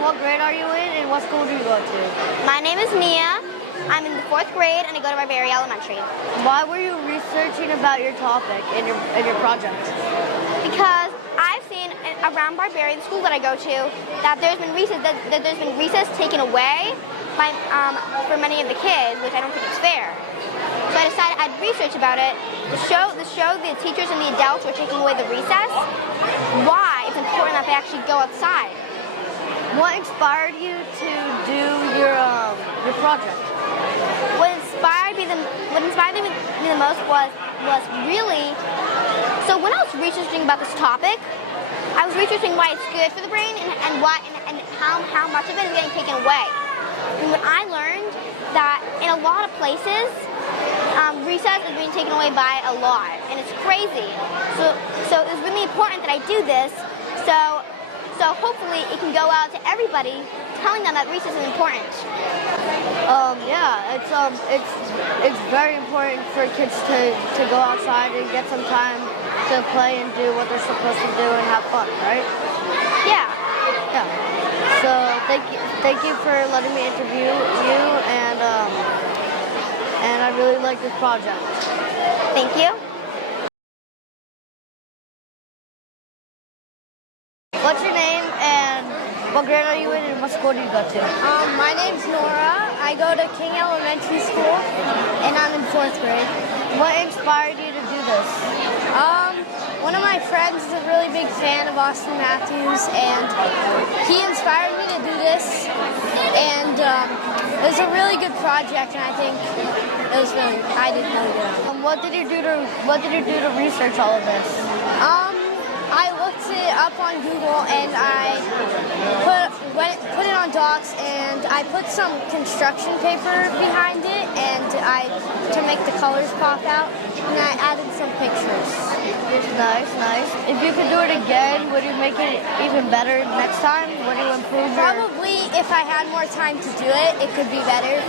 what grade are you in and what school do you go to? My name is Mia. I'm in the 4th grade and I go to Barbieri Elementary. Why were you researching about your topic in your project? Because I've seen around Barbieri, the school that I go to, that there's been recess taken away by, for many of the kids, which I don't think is fair. So I decided I'd research about it to show the teachers and the adults who are taking away the recess why it's important that they actually go outside. What inspired you to do your project? What inspired me the most was really, so when I was researching about this topic, I was researching why it's good for the brain and how much of it is getting taken away. And when I learned that in a lot of places, recess is being taken away by a lot, and it's crazy. So it was really important that I do this. So hopefully it can go out to everybody, telling them that recess is important. Yeah, it's very important for kids to go outside and get some time to play and do what they're supposed to do and have fun, right? Yeah. Yeah. So thank you for letting me interview you, and I really like this project. Thank you. What's your name and what grade are you in and what school do you go to? My name's Nora. I go to King Elementary School and I'm in 4th grade. What inspired you to do this? One of my friends is a really big fan of Austin Matthews and he inspired me to do this, and it was a really good project, and I think I did really good. What did you do to research all of this? I looked it up on Google and I put it on Docs, and I put some construction paper behind it and to make the colors pop out, and I added some pictures. Nice. If you could do it again, would you make it even better next time? Would you improve Probably if I had more time to do it, it could be better.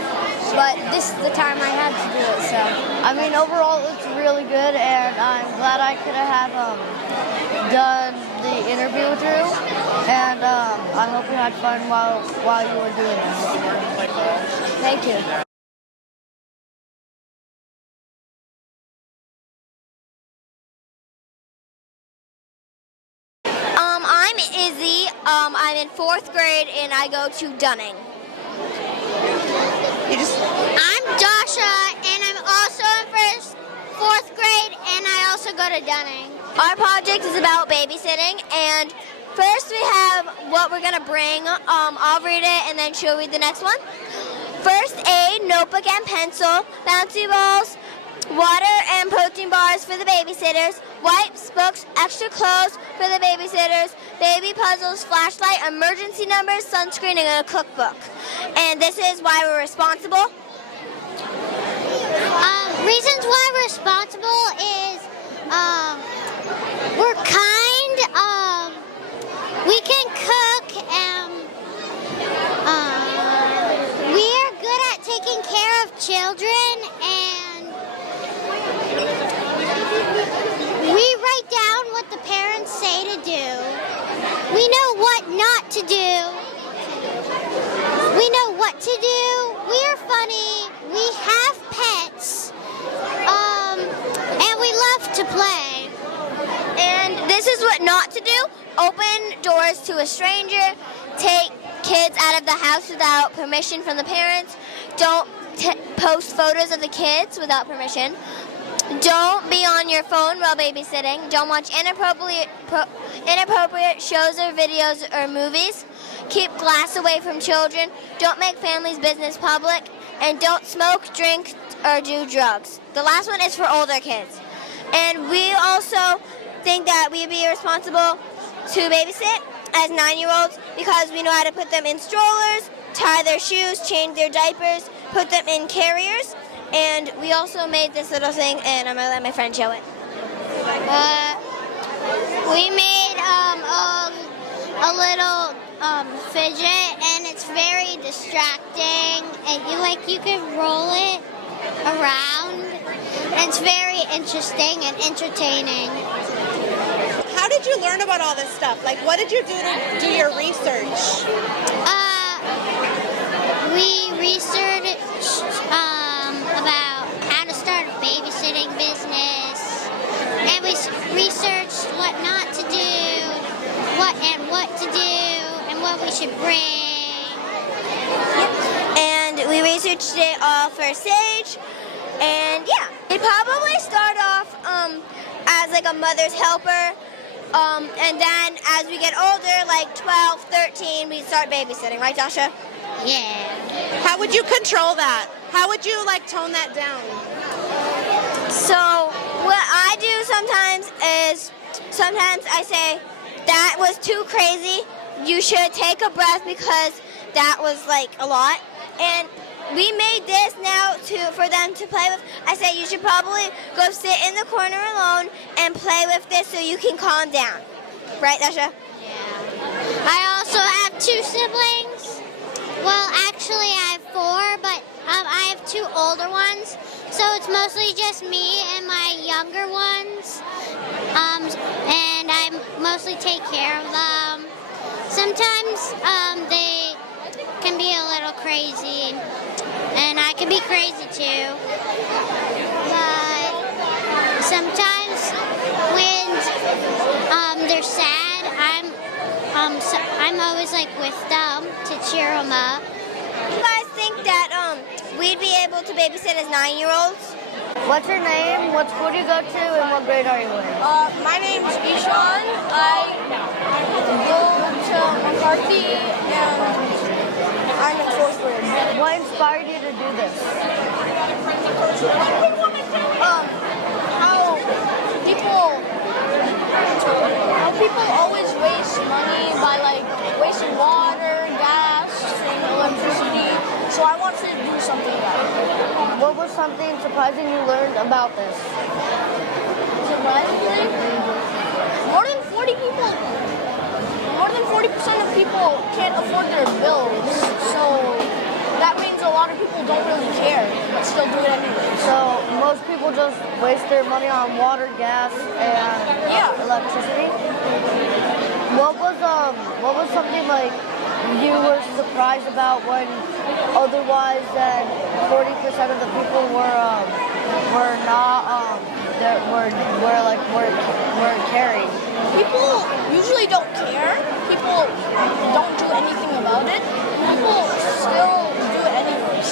But this is the time I had to do it, so. I mean, overall, it's really good, and I'm glad I could have done the interview with you, and I hope you had fun while you were doing this. Thank you. I'm Izzy. I'm in 4th grade and I go to Dunning. I'm Dasha and I'm also in 4th grade and I also go to Dunning. Our project is about babysitting, and first we have what we're gonna bring. I'll read it and then she'll read the next one. First aid, notebook and pencil, bouncy balls, water and protein bars for the babysitters, wipes, books, extra clothes for the babysitters, baby puzzles, flashlight, emergency numbers, sunscreen, and a cookbook. And this is why we're responsible. Reasons why we're responsible is we're kind, we can cook, and we are good at taking care of children, and we write down what the parents say to do. We know what not to do. We know what to do. We are funny. We have pets. And we love to play. And this is what not to do. Open doors to a stranger. Take kids out of the house without permission from the parents. Don't post photos of the kids without permission. Don't be on your phone while babysitting. Don't watch inappropriate shows or videos or movies. Keep glass away from children. Don't make family's business public. And don't smoke, drink, or do drugs. The last one is for older kids. And we also think that we'd be responsible to babysit as 9-year-olds because we know how to put them in strollers, tie their shoes, change their diapers, put them in carriers. And we also made this little thing, and I'm gonna let my friend show it. We made a little fidget, and it's very distracting. And you can roll it around. And it's very interesting and entertaining. How did did you learn about all this stuff? Like, what did you do to do your research? We researched about how to start a babysitting business, and we researched what not to do, what to do, and what we should bring. And we researched it all for Sage. And yeah, we probably start off as like a mother's helper. And then as we get older, like 12, 13, we start babysitting, right, Dasha? Yeah. How would you control that? How would you like tone that down? So what I do sometimes is, sometimes I say, that was too crazy. You should take a breath because that was like a lot. And we made this now for them to play with. I say you should probably go sit in the corner alone and play with this so you can calm down. Right, Dasha? Yeah. I also have 2 siblings. Well, actually I have 4, but I have 2 older ones. So it's mostly just me and my younger ones. And I mostly take care of them. Sometimes they can be a little crazy, and I can be crazy too. But sometimes when they're sad, I'm always like with them to cheer them up. You guys think that we'd be able to babysit as 9-year-olds? What's your name? What school do you go to? And what grade are you in? My name's Ishan. I go to McCarthy and I'm in 4th grade. What inspired you to do this? How people always waste money by like wasting water, gas, and electricity. So I wanted to do something about it. What was something surprising you learned about this? Surprisingly, more than 40% of people can't afford their bills. So that means a lot of people don't really care, but still do it anyway. So most people just waste their money on water, gas, and electricity. What was something like you were surprised about when otherwise than 40% of the people were caring? People usually don't care. People don't do anything about it. People still do it anyways.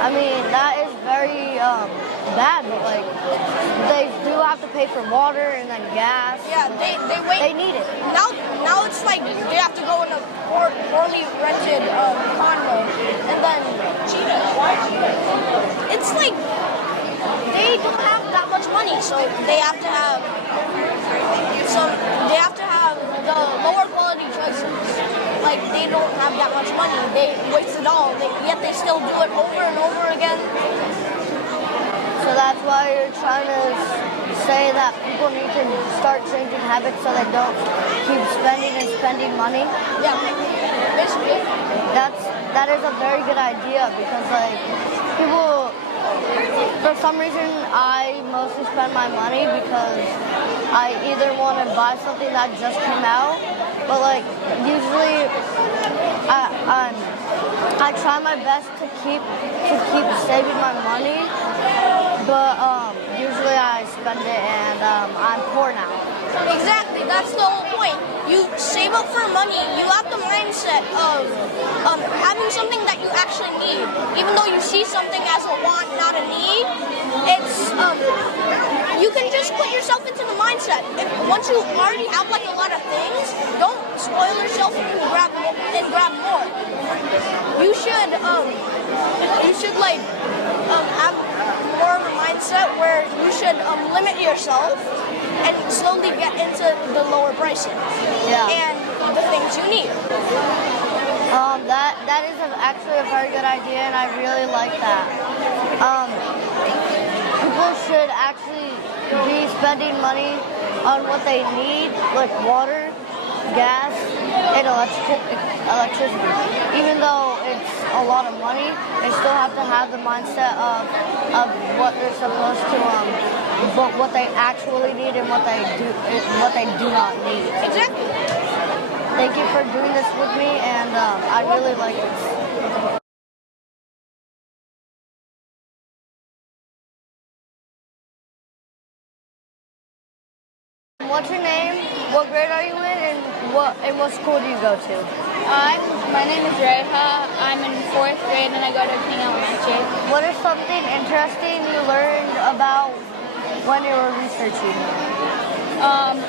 I mean, that is very bad, but like they do have to pay for water and then gas. Yeah, they wait. They need it. Now it's like they have to go in a poorly rented condo, and then it's like they don't have that much money, so they have to have the lower quality choices. Like they don't have that much money, they waste it all. Yet they still do it over and over again. So that's why you're trying to say that people need to start changing habits so they don't keep spending money. Yeah, basically. That is a very good idea because like people, for some reason I mostly spend my money because I either want to buy something that just came out, but like usually I try my best to keep saving my money, but usually I spend it and I'm poor now. Exactly, that's the whole point. You save up for money. You have the mindset of having something that you actually need. Even though you see something as a want, not a need, it's you can just put yourself into the mindset. Once you already have like a lot of things, don't spoil yourself and grab more. You should like have more of a mindset where you should limit yourself and slowly get into the lower prices and the things you need. That is actually a very good idea, and I really like that. People should actually be spending money on what they need, like water, gas, and electricity. Even though it's a lot of money, they still have to have the mindset of what they're supposed to, but what they actually need and what they do not need. Exactly. Thank you for doing this with me, and I really like this. What's your name? What grade are you in, and what school do you go to? My name is Reha. I'm in 4th grade and I go to King Elementary. What is something interesting you learned about when you were researching?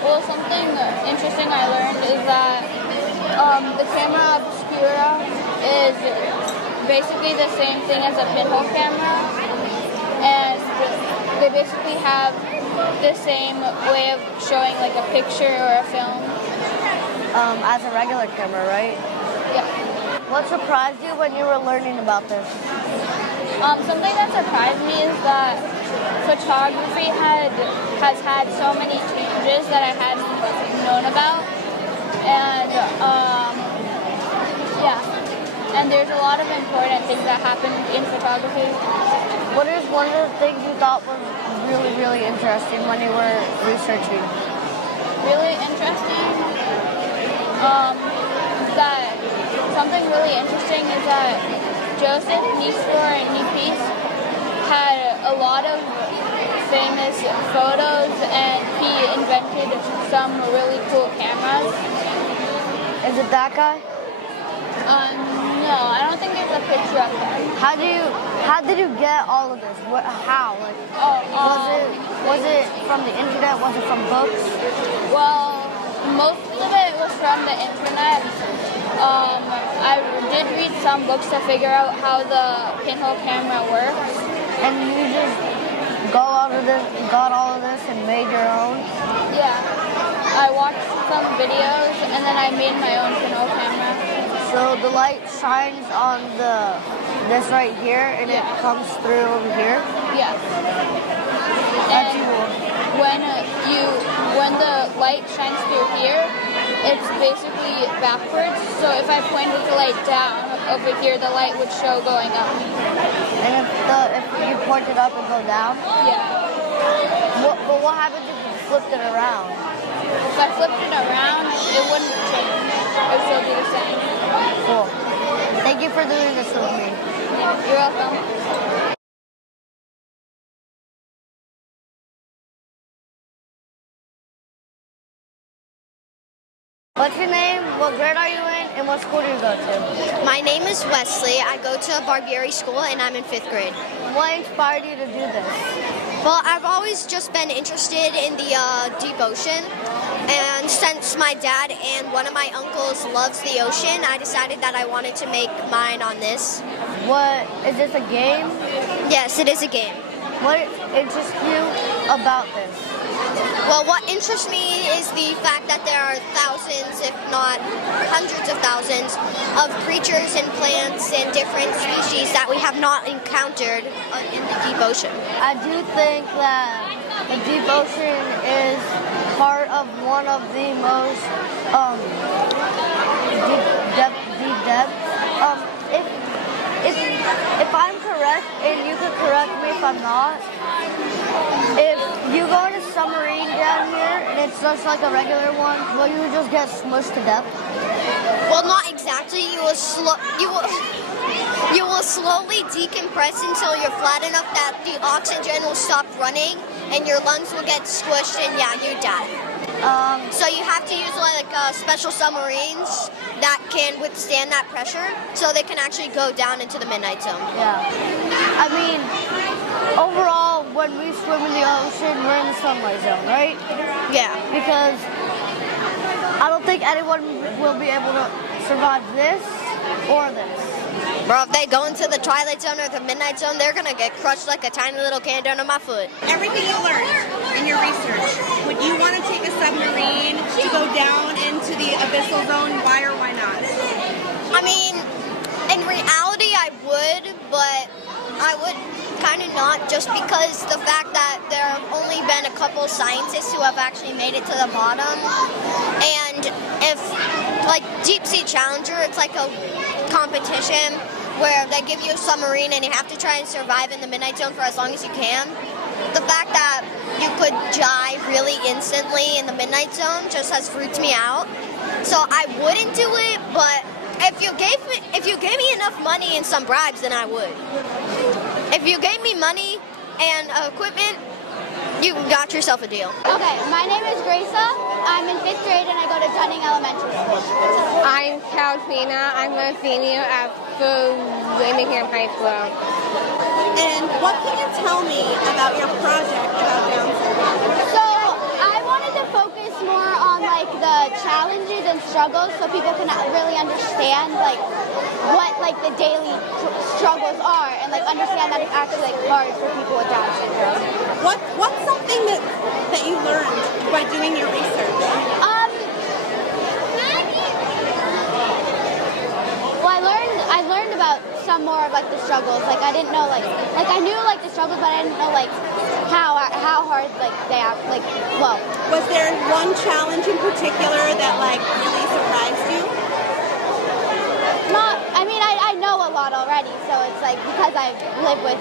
Well, something interesting I learned is that the camera obscura is basically the same thing as a pinhole camera, and they basically have the same way of showing like a picture or a film. As a regular camera, right? Yeah. What surprised you when you were learning about this? Something that surprised me is that photography has had so many changes that I hadn't known about, and and there's a lot of important things that happen in photography. What is one of the things you thought was really, really interesting when you were researching? Really interesting. That something really interesting is that Joseph Nistor and Nipis had a lot of famous photos, and he invented some really cool cameras. Is it that guy? No, I don't think there's a picture of him. How did you get all of this? How? Like, was it from the internet? Was it from books? Well, most of it was from the internet. I did read some books to figure out how the pinhole camera works. And you just got all of this and made your own? Yeah. I watched some videos and then I made my own pinhole camera. So the light shines on this right here, and it comes through over here? Yeah. That's And cool. when the light shines through here, it's basically backwards. So if I pointed the light down over here, the light would show going up. And if you point it up and go down? Yeah. What happens if you flipped it around? If I flipped it around, it wouldn't change. It would still be the same. Cool. Thank you for doing this with me. Yeah, you're welcome. What's your name? What grade are you in? And what school do you go to? My name is Wesley. I go to Barbieri school and I'm in 5th grade. What inspired you to do this? Well, I've always just been interested in the deep ocean. And since my dad and one of my uncles loves the ocean, I decided that I wanted to make mine on this. What, is this a game? Yes, it is a game. What interests you about this? Well, what interests me is the fact that there are thousands, if not hundreds of thousands, of creatures and plants and different species that we have not encountered in the deep ocean. I do think that the deep ocean is part of one of the most deep depths. If I'm correct, and you could correct me if I'm not, if you go in a submarine down here and it's just like a regular one, will you just get smushed to death? Well, not exactly. You will slowly decompress until you're flat enough that the oxygen will stop running and your lungs will get squished and you die. So you have to use like special submarines that can withstand that pressure, so they can actually go down into the midnight zone. Yeah. I mean, overall, when we swim in the ocean, we're in the sunlight zone, right? Yeah. Because I don't think anyone will be able to survive this or this. Bro, if they go into the twilight zone or the midnight zone, they're gonna get crushed like a tiny little candy under my foot. Everything you learned in your research, would you want to take a submarine to go down into the abyssal zone? Why or why not? I mean, in reality, I would, but I would kind of not, just because the fact that there have only been a couple scientists who have actually made it to the bottom. And if, like, Deep Sea Challenger, it's like a competition where they give you a submarine and you have to try and survive in the midnight zone for as long as you can. The fact that you could die really instantly in the midnight zone just has freaked me out. So I wouldn't do it, but if you gave me enough money and some bribes, then I would. If you gave me money and equipment, you got yourself a deal. Okay, my name is Graisa. I'm in 5th grade and I go to Dunning Elementary School. I'm Calvina. I'm a senior at Framingham High School. And what can you tell me about your project about Down syndrome? So I wanted to focus more on like the challenges and struggles so people can really understand like what like the daily struggles are and like understand that it's actually like hard for people with Down syndrome. What's something that you learned by doing your research? Well, I learned about some more of like the struggles. Like I didn't know like I knew like the struggles, but I didn't know like how hard like they are. Like well, Was there one challenge in particular that like really surprised you? not. I mean, I know a lot already, so it's like because I live with.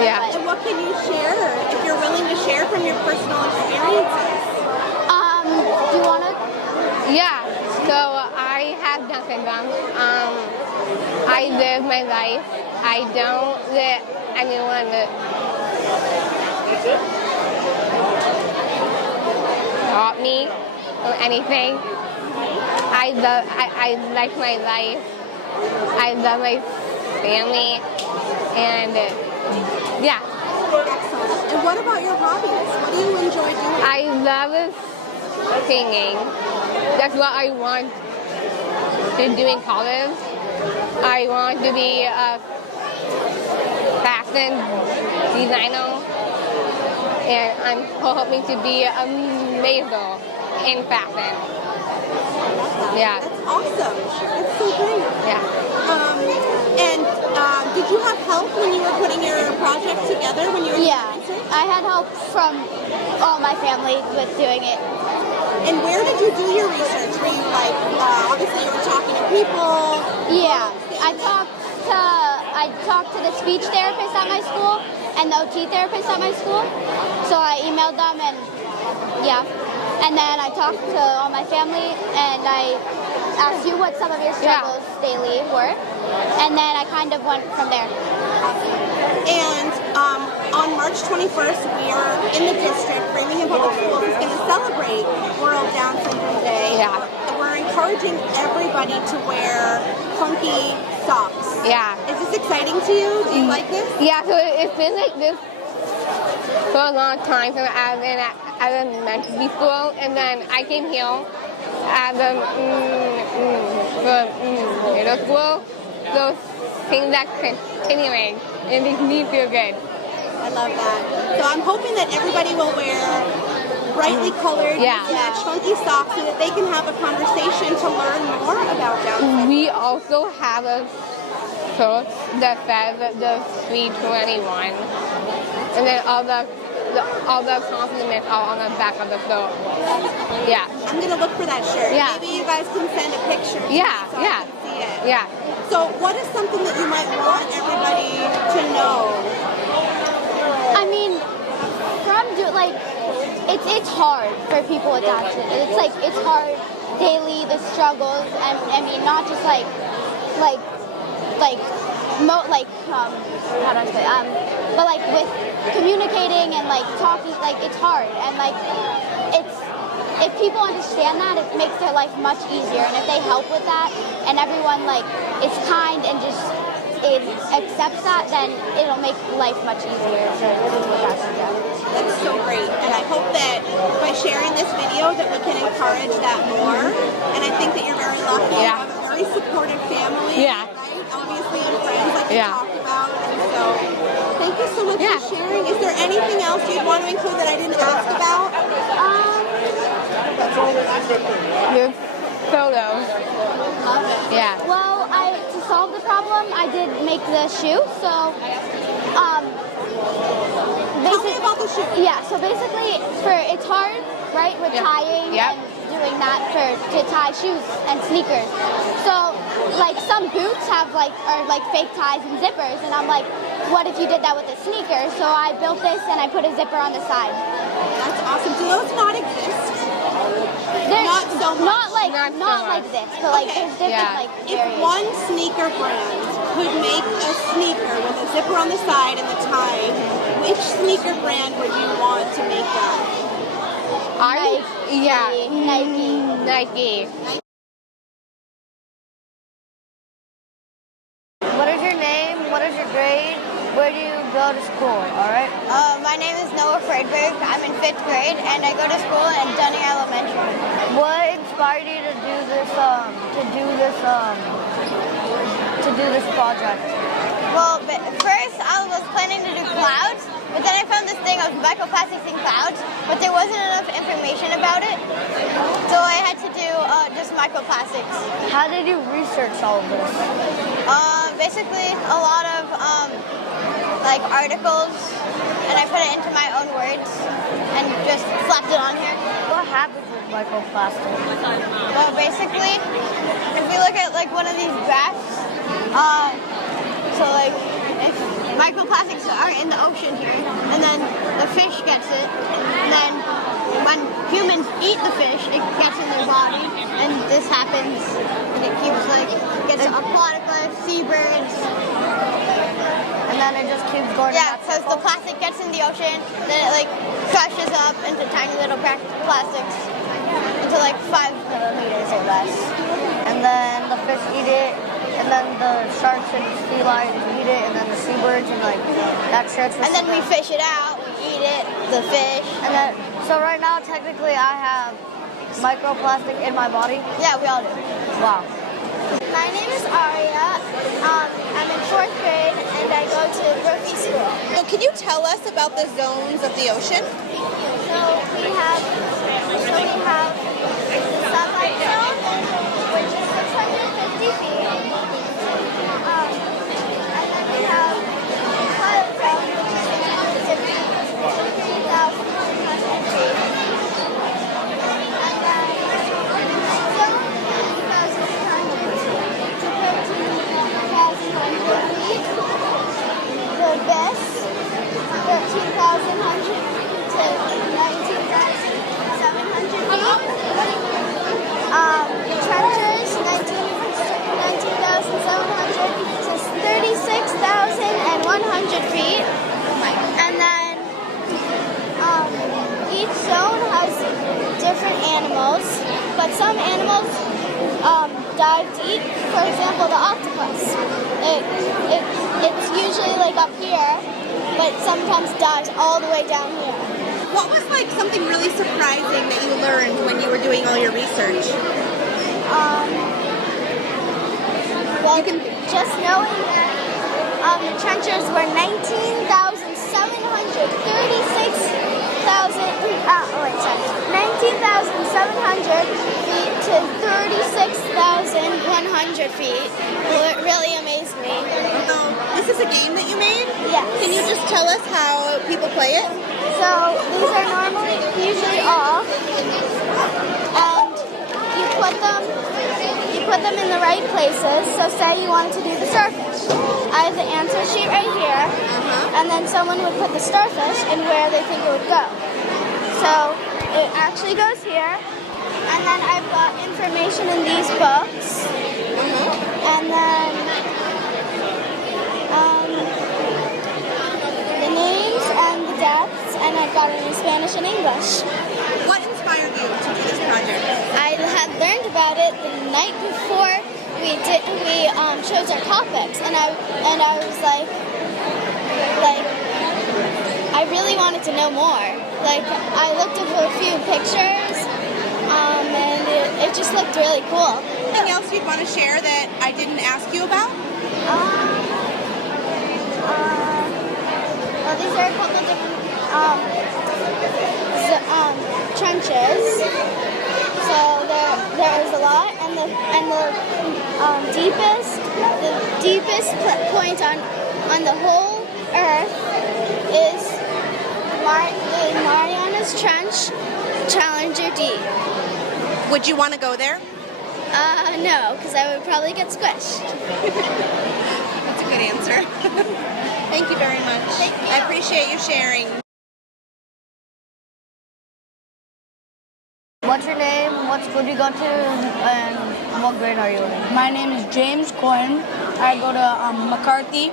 Yeah. And what can you share if you're willing to share from your personal experiences? Do you want to? Yeah. So I have Down syndrome. I live my life. I don't let anyone stop me or anything. I like my life. I love my family, and yeah. Excellent. And what about your hobbies? What do you enjoy doing? I love singing. That's what I want to do in college. I want to be a fashion designer, and I'm hoping to be a major in fashion. Yeah. That's awesome. That's so great. Yeah. And did you have help when you were putting your project together when you were Yeah, doing research? I had help from all my family with doing it. And where did you do your research? Were you like, obviously you were talking to people? Yeah, I talked to the speech therapist at my school and the OT therapist at my school. So I emailed them and yeah. And then I talked to all my family and I asked you what some of your struggles daily were. And then I kind of went from there. And on March 21st, we are in the district, Framingham Public Schools is going to celebrate World Down Syndrome Day. Yeah. And we're encouraging everybody to wear funky socks. Yeah. Is this exciting to you? Do you like this? Yeah, so it's been like this for a long time. So I've been at elementary school, and then I came here at the middle school. So things are continuing. It makes me feel good. I love that. So I'm hoping that everybody will wear brightly colored, match funky socks so that they can have a conversation to learn more about Down syndrome. We also have a shirt that says the 321, and then all the compliments are on the back of the shirt. Yeah. I'm going to look for that shirt. Yeah. Maybe you guys can send a picture to me so I can see it. Yeah. So what is something that you might want everybody to know? I mean, it's hard for people with Down syndrome. It's hard daily, the struggles, and I mean not just how do I say but like with communicating and like talking, like it's hard and like if people understand that, it makes their life much easier, and if they help with that and everyone like is kind and just accepts that, then it'll make life much easier for people with Down syndrome. That's so great, and I hope that by sharing this video that we can encourage that more. And I think that you're very lucky. You have a very supportive family, right? Obviously, and friends like we talked about. And so, thank you so much for sharing. Is there anything else you'd want to include that I didn't ask about? The photos. Yeah. Well, to solve the problem, I did make the shoe. So, Tell me about the shoe. Yeah. So basically, it's hard, right, with tying and doing that. to tie shoes and sneakers. So like some boots have are fake ties and zippers, and I'm like, what if you did that with a sneaker? So I built this and I put a zipper on the side. That's awesome. Do those not exist? There's Not so much. Not like this, but like there's different If areas. one sneaker brand could make a sneaker with a zipper on the side and the tie, which sneaker brand would you want to make that? Nike. What is your name? What is your grade? Where do you go to school? All right. My name is Noah Friedberg. I'm in 5th grade, and I go to school in Dunning Elementary. What inspired you to do this? To do this project? Well, first I was planning to do clouds, but then I found this thing of microplastics in clouds, but there wasn't enough information about it, so I had to do just microplastics. How did you research all of this? Basically, a lot of like articles, and I put it into my own words and just slapped it on here. What happens with microplastics? Well, basically, if we look at like one of these graphs, so like if microplastics are in the ocean here, and then the fish gets it, and then when humans eat the fish, it gets in their body, and this happens. It keeps gets a platypus, seabirds. And then it just keeps going. Yeah, because the plastic gets in the ocean, then it crushes up into tiny little plastics into 5 millimeters or less. And then the fish eat it, and then the sharks and sea lions eat it, and then the seabirds and that transfers. And then we fish it out, we eat it, the fish. And then so right now technically I have microplastic in my body. Yeah, we all do. Wow. My name is Aria. I'm in 4th grade, and I go to Brophy school. So can you tell us about the zones of the ocean? So we have the sunlight zone, which is 650 feet. And then we have the cloud zone, which is 15,100 feet. And then zone 8,600 to 13,100 feet. The abyss, 13,100 to 19,700 feet. Trenches, 19,700 to 36,100 feet. And then each zone has different animals, but some animals dive deep. For example, the octopus. It's usually up here, but sometimes dives all the way down here. What was something really surprising that you learned when you were doing all your research? Well, just knowing that the trenches were 19,700 feet to 36,100 feet. Well, it really amazed me. So this is a game that you made? Yes. Can you just tell us how people play it? So these are usually off, and you put them in the right places. So say you wanted to do the starfish. I have the answer sheet right here, and then someone would put the starfish in where they think it would go. So it actually goes here, and then I've got information in these books, and then the names and the depths, and I've got it in Spanish and English. What inspired you to do this project? I had learned about it the night before we chose our topics, and I was like I really wanted to know more. I looked up a few pictures, and it just looked really cool. Anything else you'd want to share that I didn't ask you about? Well, these are a couple different trenches. So there's a lot, and the deepest point on the whole Earth is the Marianas Trench, Challenger Deep. Would you want to go there? No, because I would probably get squished. That's a good answer. Thank you very much. Thank you. I appreciate you sharing. What's your name? What school do you go to? And what grade are you in? My name is James Coyne. I go to McCarthy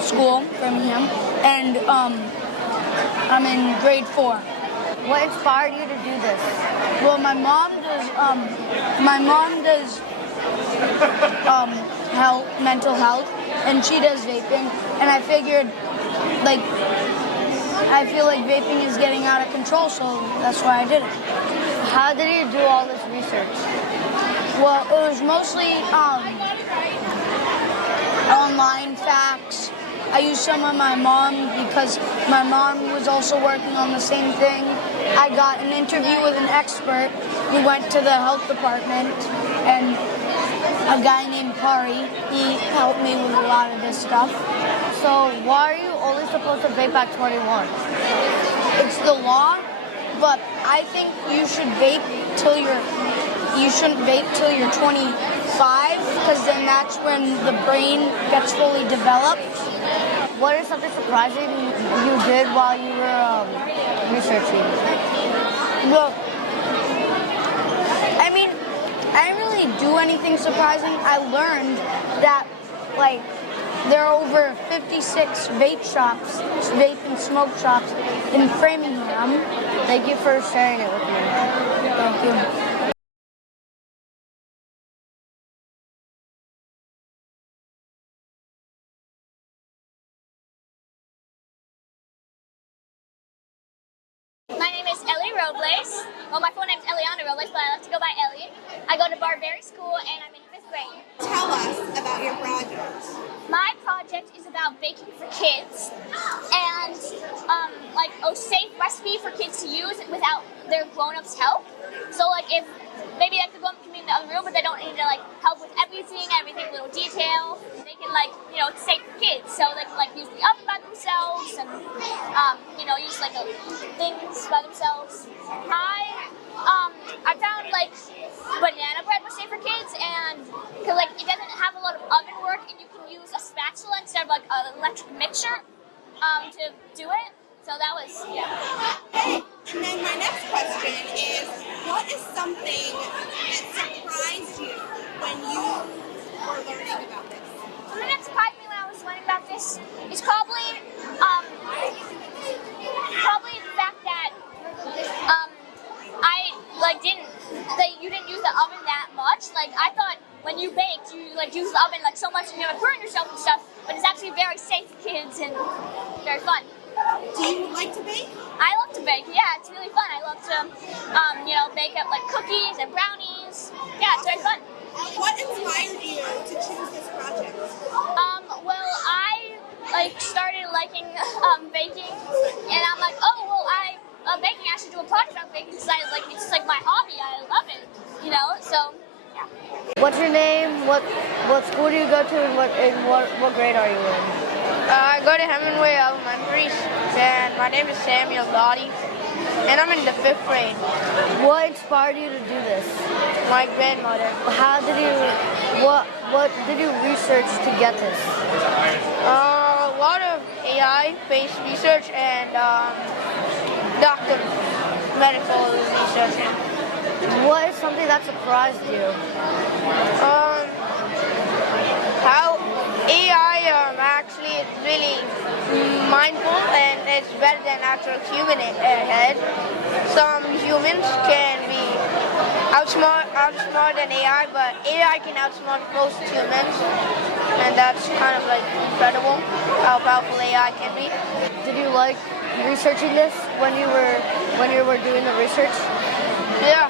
School, Framingham, and I'm in grade 4. What inspired you to do this? Well, my mom does mental health, and she does vaping, and I figured, I feel like vaping is getting out of control, so that's why I did it. How did you do all this research? Well, it was mostly online facts. I used some of my mom because my mom was also working on the same thing. I got an interview with an expert who went to the health department, and a guy named Kari, he helped me with a lot of this stuff. So why are you only supposed to vape at 21? It's the law, but I think you shouldn't vape till you're 25, because then that's when the brain gets fully developed. What is something surprising you did while you were researching? Well, I mean, I didn't really do anything surprising. I learned that, there are over 56 vape and smoke shops in Framingham. Thank you for sharing it with me. Thank you. My name is Ellie Robles. Well, my full name is Eliana Robles, but I like to go by Ellie. I go to Barbieri school, and I'm in 5th grade. Tell us about your project. My project is about baking for kids, and a safe recipe for kids to use without their grown-ups' help. So, if maybe the grown-up can be in the other room, but they don't need to help with everything, little detail. They can it's safe for kids, so they can use the oven by themselves and use things by themselves. I found banana bread was safe for kids, and because it doesn't have a lot of oven work, and you can use a spatula instead of an electric mixer to do it. So that was Okay, and then my next question is, what is something that surprised you when you were learning about this? Something that surprised me when I was learning about this is probably the fact that you didn't use the oven that much. I thought when you baked, you use the oven so much and you never burn yourself and stuff. But it's actually very safe for kids and very fun. Do you like to bake? I love to bake. Yeah, it's really fun. I love to bake up cookies and brownies. Yeah, it's very fun. What inspired you to choose this project? Well, I started liking baking, and I'm baking. I should do a project on baking because it's just my hobby. I love it, So yeah. What's your name? What school do you go to? And what grade are you in? I go to Hemenway Elementary, and my name is Samuel Gotti, and I'm in the 5th grade. What inspired you to do this? My grandmother. What did you research to get this? A lot of AI-based research and medical research. What is something that surprised you? How AI actually is really mindful, and it's better than actual human head. Some humans can be outsmart than AI, but AI can outsmart most humans, and that's kind of incredible how powerful AI can be. Did you like researching this when you were doing the research? Yeah.